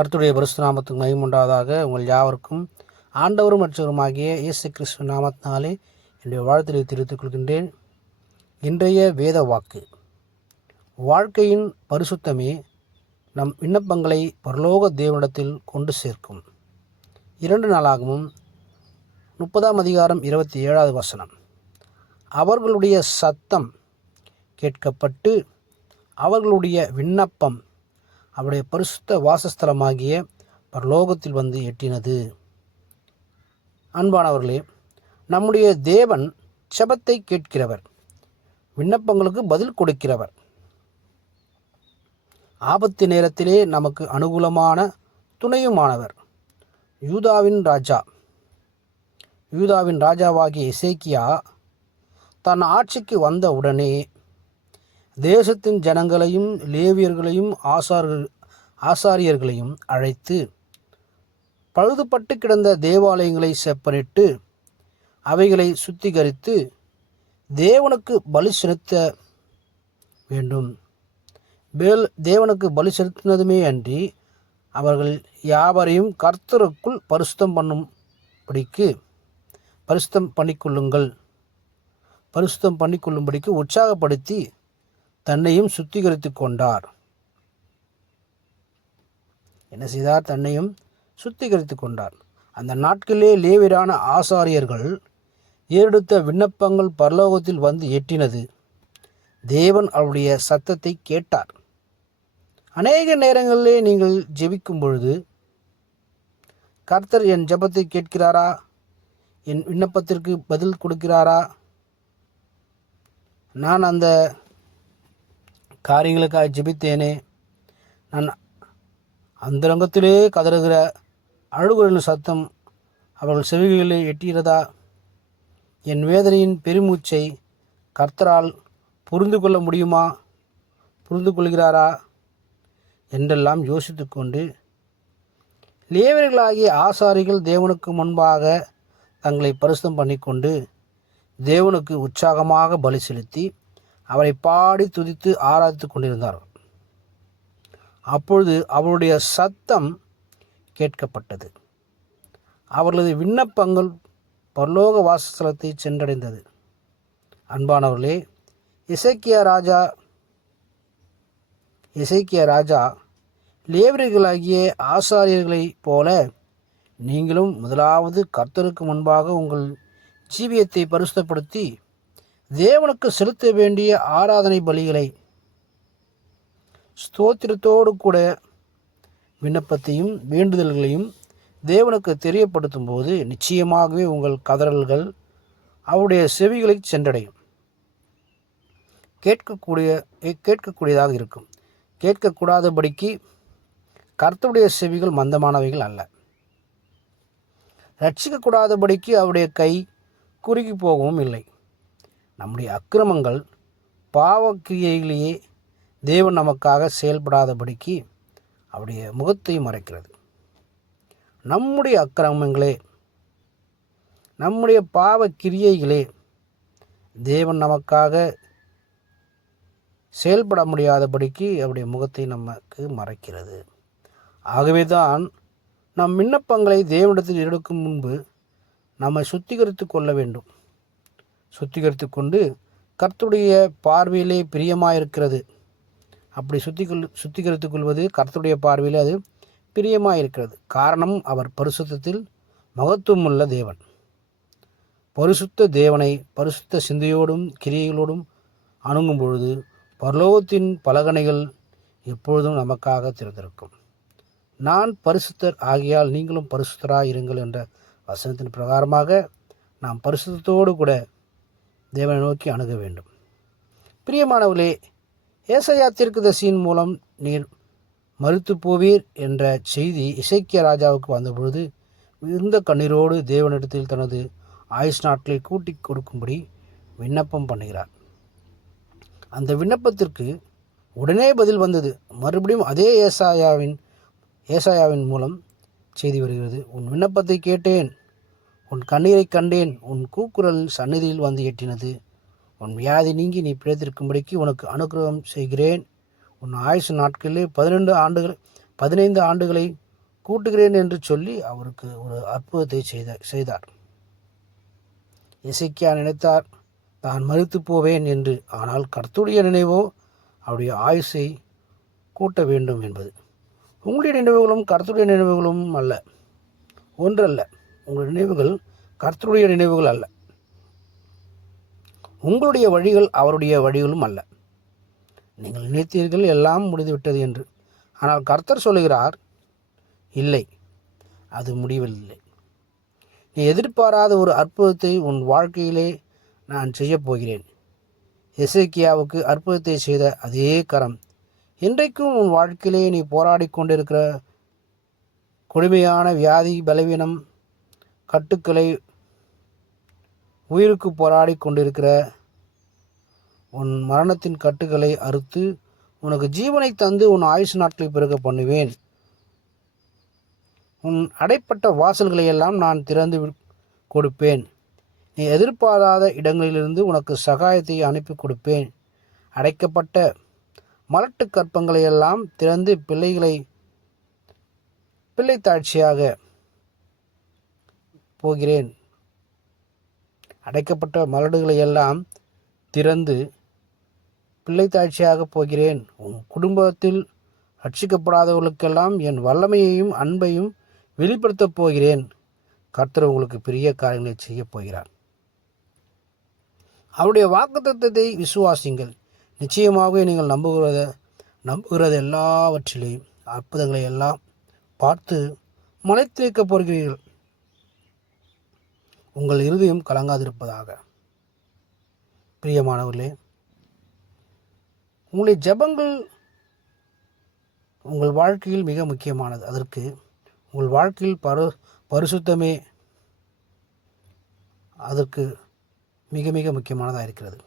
கருத்துடைய பரிசுநாமத்துக்கு மகிமுண்டாவதாக உங்கள் யாவருக்கும் ஆண்டவரும் மற்றவருமாகிய இயேசு கிறிஸ்துவ நாமத்தினாலே என்னுடைய வாழ்த்தலை தெரிவித்துக் கொள்கின்றேன். இன்றைய வேத வாக்கு. வாழ்க்கையின் பரிசுத்தமே நம் விண்ணப்பங்களை பரலோக தேவனிடத்தில் கொண்டு சேர்க்கும். இரண்டு நாளாகவும் முப்பதாம் அதிகாரம் இருபத்தி ஏழாவது வசனம். அவர்களுடைய சத்தம் கேட்கப்பட்டு அவர்களுடைய விண்ணப்பம் அவருடைய பரிசுத்த வாசஸ்தலமாகிய பரலோகத்தில் வந்து எட்டினது. அன்பானவர்களே நம்முடைய தேவன் செபத்தை கேட்கிறவர் விண்ணப்பங்களுக்கு பதில் கொடுக்கிறவர். ஆபத்து நேரத்திலே நமக்கு அனுகூலமான துணையுமானவர் யூதாவின் ராஜா. யூதாவின் ராஜாவாகிய இசைக்கியா தன் ஆட்சிக்கு வந்த உடனே தேசத்தின் ஜனங்களையும் லேவியர்களையும் ஆசார் ஆசாரியர்களையும் அழைத்து பழுதுபட்டு கிடந்த தேவாலயங்களை செப்பனிட்டு அவைகளை சுத்திகரித்து தேவனுக்கு பலி செலுத்த வேண்டும். மேல் தேவனுக்கு பலி செலுத்தினதுமே அன்றி அவர்கள் யாவரையும் கர்த்தருக்குள் பரிசுத்தம் பண்ணும்படிக்கு பரிசுத்தம் பண்ணிக்கொள்ளுங்கள். பரிசுத்தம் பண்ணிக்கொள்ளும்படிக்கு உற்சாகப்படுத்தி தன்னையும் சுத்திகரித்து கொண்டார். என்ன செய்தார்? தன்னையும் சுத்திகரித்து கொண்டார். அந்த நாட்களிலே லேவிரான ஆசாரியர்கள் ஏறெடுத்த விண்ணப்பங்கள் பரலோகத்தில் வந்து எட்டினது. தேவன் அவருடைய சத்தத்தை கேட்டார். அநேக நேரங்களிலே நீங்கள் ஜெபிக்கும் பொழுது கர்த்தர் என் ஜெபத்தை கேட்கிறாரா? என் விண்ணப்பத்திற்கு பதில் கொடுக்கிறாரா? நான் அந்த காரியங்களுக்காக ஜெபித்தேனே. நான் அந்தரங்கத்திலே கதறுகிற அழுகுறின் சத்தம் அவர்கள் செவிகளிலே எட்டுகிறதா? என் வேதனையின் பெருமூச்சை கர்த்தரால் புரிந்து கொள்ள முடியுமா? புரிந்து கொள்கிறாரா? என்றெல்லாம் யோசித்து கொண்டு லேவர்களாகிய ஆசாரிகள் தேவனுக்கு முன்பாக தங்களை பரிசுத்தம் பண்ணிக்கொண்டு தேவனுக்கு உற்சாகமாக பலி செலுத்தி அவரை பாடி துதித்து ஆராதித்து கொண்டிருந்தார்கள். அப்பொழுது அவருடைய சத்தம் கேட்கப்பட்டது. அவர்களது விண்ணப்பங்கள் பரலோக வாசஸ்தலத்தை சென்றடைந்தது. அன்பானவர்களே இசைக்கிய ராஜா இசைக்கிய ராஜா லேவரிகளாகிய ஆசாரியர்களைப் போல நீங்களும் முதலாவது கர்த்தருக்கு முன்பாக உங்கள் ஜீவியத்தை பரிசுத்தப்படுத்தி தேவனுக்கு செலுத்த வேண்டிய ஆராதனை பலிகளை ஸ்தோத்திரத்தோடு கூட விண்ணப்பத்தையும் வேண்டுதல்களையும் தேவனுக்கு தெரியப்படுத்தும் போது நிச்சயமாகவே உங்கள் கதறல்கள் அவருடைய செவிகளை சென்றடையும். கேட்கக்கூடிய கேட்கக்கூடியதாக இருக்கும். கேட்கக்கூடாதபடிக்கு கர்த்தருடைய செவிகள் மந்தமானவைகள் அல்ல. ரட்சிக்கக்கூடாதபடிக்கு அவருடைய கை குறுகி போகவும் இல்லை. நம்முடைய அக்கிரமங்கள் பாவக்கிரியைகளையே தேவன் நமக்காக செயல்படாதபடிக்கு அவருடைய முகத்தை மறைக்கிறது. நம்முடைய அக்கிரமங்களே நம்முடைய பாவ கிரியைகளே தேவன் நமக்காக செயல்பட முடியாதபடிக்கு அவருடைய முகத்தை நமக்கு மறைக்கிறது. ஆகவே தான் நம் விண்ணப்பங்களை தேவனிடத்தில் எடுக்கும் முன்பு நம்மை சுத்திகரித்து கொள்ள வேண்டும். சுத்திகரித்து கொண்டு கர்த்துடைய பார்வையிலே பிரியமாயிருக்கிறது. அப்படி சுத்திகொள் சுத்திகரித்துக் கொள்வது கர்த்துடைய பார்வையில் அது பிரியமாக இருக்கிறது காரணம் அவர் பரிசுத்தத்தில் மகத்துவம் உள்ள தேவன். பரிசுத்த தேவனை பரிசுத்த சிந்தையோடும் கிரியைகளோடும் அணுகும் பொழுது பரலோகத்தின் பலகனைகள் எப்பொழுதும் நமக்காக திறந்திருக்கும். நான் பரிசுத்தர் ஆகியால் நீங்களும் பரிசுத்தராக இருங்கள் என்ற வசனத்தின் பிரகாரமாக நாம் பரிசுத்தோடு கூட தேவனை நோக்கி அணுக வேண்டும். பிரியமானவர்களே ஏசையா தீர்க்கதரிசியின் மூலம் நீர் மறுத்து போவீர் என்ற செய்தி இசைக்கிய ராஜாவுக்கு வந்தபொழுது மிகுந்த கண்ணீரோடு தேவனிடத்தில் தனது ஆயுஷ் நாட்களை கூட்டி கொடுக்கும்படி விண்ணப்பம் பண்ணுகிறார். அந்த விண்ணப்பத்திற்கு உடனே பதில் வந்தது. மறுபடியும் அதே ஏசாயாவின் ஏசாயாவின் மூலம் செய்தி வருகிறது. உன் விண்ணப்பத்தை கேட்டேன். உன் கண்ணீரை கண்டேன் உன் கூக்குரல் சந்நிதியில் வந்து எட்டினது. உன் வியாதி நீங்கி நீ பிழைத்திருக்கும்படிக்கு உனக்கு அனுகிரகம் செய்கிறேன். உன் ஆயுசு நாட்களிலே பதினெண்டு ஆண்டுகள் பதினைந்து ஆண்டுகளை கூட்டுகிறேன் என்று சொல்லி அவருக்கு ஒரு அற்புதத்தை செய்த செய்தார். இசைக்கியா நினைத்தார் தான் மறுத்து போவேன் என்று. ஆனால் கர்த்துடைய நினைவோ அவருடைய ஆயுசை கூட்ட வேண்டும் என்பது. உங்களுடைய நினைவுகளும் கர்த்தருடைய நினைவுகளும் அல்ல ஒன்றல்ல. உங்கள் நினைவுகள் கர்த்தருடைய நினைவுகள் அல்ல. உங்களுடைய வழிகள் அவருடைய வழிகளும் அல்ல. நீங்கள் நினைத்தீர்கள் எல்லாம் முடிந்துவிட்டது என்று. ஆனால் கர்த்தர் சொல்லுகிறார் இல்லை அது முடிவதில்லை நீ எதிர்பாராத ஒரு அற்புதத்தை உன் வாழ்க்கையிலே நான் செய்யப் போகிறேன். எசேக்கியாவுக்கு அற்புதத்தை செய்த அதே கரம். இன்றைக்கும் உன் வாழ்க்கையிலே நீ போராடி கொண்டிருக்கிற கொடுமையான வியாதி பலவீனம் கட்டுக்களை உயிருக்கு போராடி கொண்டிருக்கிற உன் மரணத்தின் கட்டுகளை அறுத்து உனக்கு ஜீவனை தந்து உன் ஆயுசு நாட்களை பிறக பண்ணுவேன். உன் அடைப்பட்ட வாசல்களை எல்லாம் நான் திறந்து வி- கொடுப்பேன். நீ எதிர்பாராத இடங்களிலிருந்து உனக்கு சகாயத்தை அனுப்பி கொடுப்பேன். அடைக்கப்பட்ட மலட்டு கற்பங்களை எல்லாம் திறந்து பிள்ளைகளை பிள்ளைத்தாட்சியாக போகிறேன். அடைக்கப்பட்ட மலடுகளை எல்லாம் திறந்து பிள்ளைத்தாட்சியாக போகிறேன். உன் குடும்பத்தில் ரட்சிக்கப்படாதவர்களுக்கெல்லாம் என் வல்லமையையும் அன்பையும் வெளிப்படுத்தப் போகிறேன். கர்த்தர் உங்களுக்கு பெரிய காரியங்களை செய்யப் போகிறார். அவருடைய வாக்குத்தத்தை விசுவாசிங்கள் நிச்சயமாகவே நீங்கள் நம்புகிறத நம்புகிறது எல்லாவற்றிலையும் அற்புதங்களை எல்லாம் பார்த்து மலைத்திருக்கப் போகிறீர்கள். உங்கள் இருதயம் கலங்காதிருப்பதாக. பிரியமானவர்களே உங்களுடைய ஜெபங்கள் உங்கள் வாழ்க்கையில் மிக முக்கியமானது. அதற்கு உங்கள் வாழ்க்கையில் பரு பரிசுத்தமே அதற்கு மிக மிக முக்கியமானதாக இருக்கிறது.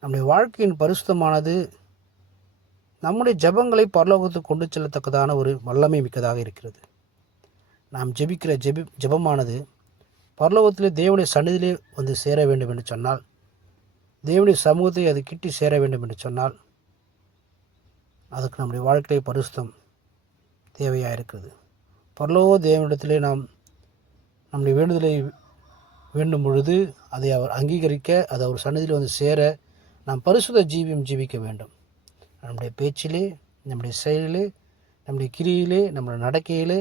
நம்முடைய வாழ்க்கையின் பரிசுத்தமானது நம்முடைய ஜெபங்களை பரலோகத்துக்கு கொண்டு செல்லத்தக்கதான ஒரு வல்லமை மிக்கதாக இருக்கிறது. நாம் ஜெபிக்கிற ஜெபி ஜெபமானது பரலோகத்திலே தேவனுடைய சன்னிதியிலே வந்து சேர வேண்டும் என்று சொன்னால் தேவனுடைய சமூகத்தை அது கிட்டி சேர வேண்டும் என்று சொன்னால் அதுக்கு நம்முடைய வாழ்க்கை பரிசுத்தம் தேவையாக இருக்கிறது. பரலோக தேவனிடத்திலே நாம் நம்முடைய வேண்டுதலை வேண்டும் பொழுது அதை அவர் அங்கீகரிக்க அது அவர் சன்னதியில் வந்து சேர நாம் பரிசுத்த ஜீவியம் ஜீவிக்க வேண்டும். நம்முடைய பேச்சிலே நம்முடைய செயலிலே நம்முடைய கிரியிலே நம்முடைய நடக்கையிலே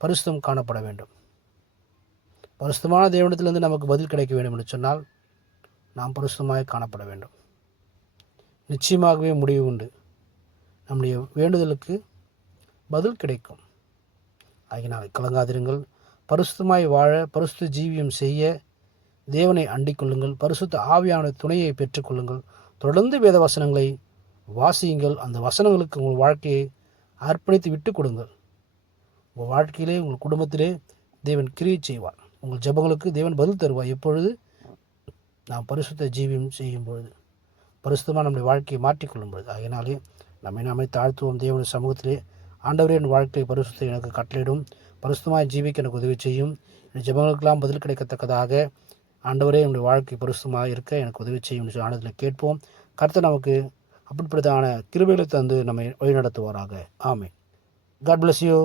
பரிசுத்தம் காணப்பட வேண்டும். பரிசுத்தமான தேவனிடத்திலிருந்து நமக்கு பதில் கிடைக்க வேண்டும் என்று சொன்னால் நாம் பரிசுத்தமாக காணப்பட வேண்டும். நிச்சயமாகவே முடிவு உண்டு. நம்முடைய வேண்டுதலுக்கு பதில் கிடைக்கும். ஆகினால் கலங்காதிருங்கள். பரிசுத்தமாய் வாழ பரிசுத்த ஜீவியம் செய்ய தேவனை அண்டிக்கொள்ளுங்கள் பரிசுத்த ஆவியான துணையை பெற்றுக்கொள்ளுங்கள் தொடர்ந்து வேத வசனங்களை வாசியுங்கள். அந்த வசனங்களுக்கு உங்கள் வாழ்க்கையை அர்ப்பணித்து விட்டு கொடுங்கள். உங்கள் வாழ்க்கையிலே உங்கள் குடும்பத்திலே தேவன் கிரியை செய்வார். உங்கள் ஜெபங்களுக்கு தேவன் பதில் தருவார். எப்பொழுது? நாம் பரிசுத்த ஜீவியம் செய்யும் பொழுது. பரிசுத்தமாக நம்முடைய வாழ்க்கையை மாற்றிக்கொள்ளும் பொழுது. அதனாலே நம்மை நாமே தாழ்த்துவோம். தேவனுடைய சமூகத்திலே ஆண்டவரே என் வாழ்க்கை பரிசுத்தை எனக்கு கட்டளையிடும். பரிசுத்தமாக ஜீவிக்க எனக்கு உதவி செய்யும். என் ஜெபங்களுக்கெல்லாம் பதில் கிடைக்கத்தக்கதாக ஆண்டவரே என்னுடைய வாழ்க்கை பரிசுத்தமாக இருக்க எனக்கு உதவி செய்யும் என்று ஆனதில் கேட்போம். கருத்தை நமக்கு அப்படிப்பட்டதான கிருபைகளை தந்து நம்மை வழிநடத்துவாராக. ஆமை காட் பிளஸ் யூ